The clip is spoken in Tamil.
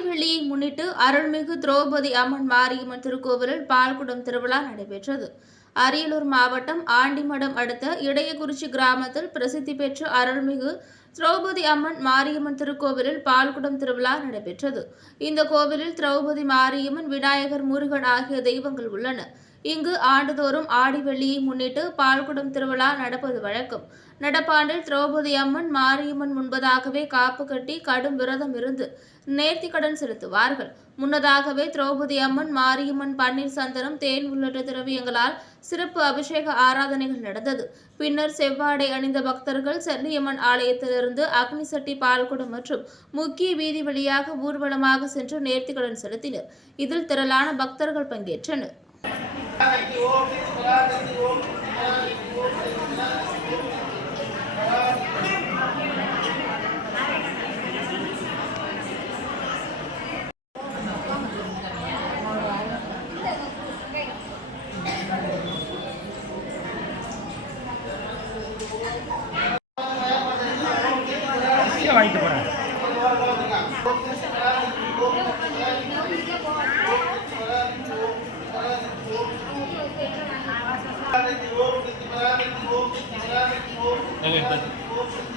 மாரிவெள்ளியை முன்னிட்டு அருள்மிகு திரௌபதி அம்மன் மாரியம்மன் திருக்கோவிலில் பால்குடம் திருவிழா நடைபெற்றது. அரியலூர் மாவட்டம் ஆண்டிமடம் அடுத்த இடையகுறிச்சி கிராமத்தில் பிரசித்தி பெற்ற அருள்மிகு திரௌபதி அம்மன் மாரியம்மன் திருக்கோவிலில் பால்குடம் திருவிழா நடைபெற்றது. இந்த கோவிலில் திரௌபதி மாரியம்மன் விநாயகர் முருகன் ஆகிய தெய்வங்கள் உள்ளன. இங்கு ஆண்டுதோறும் ஆடி வெள்ளியை முன்னிட்டு பால்குடம் திருவிழா நடப்பது வழக்கம். நடப்பாண்டில் திரௌபதி அம்மன் மாரியம்மன் முன்பதாகவே காப்பு கட்டி கடும் விரதம் இருந்து நேர்த்தி கடன் செலுத்துவார்கள். முன்னதாகவே திரௌபதி அம்மன் மாரியம்மன் பன்னீர் சந்தனம் தேன் உள்ளிட்ட திரவியங்களால் சிறப்பு அபிஷேக ஆராதனைகள் நடந்தது. பின்னர் செவ்வாடை அணிந்த பக்தர்கள் செல்லியம்மன் ஆலயத்தில் இருந்து அக்னிசட்டி பால்குடம் மற்றும் முக்கிய வீதி வழியாக ஊர்வலமாக சென்று நேர்த்திக்கடன் செலுத்தினர். இதில் திரளான பக்தர்கள் பங்கேற்றனர். அரிசியை வாங்கிட்டு போகிறேன் எங்க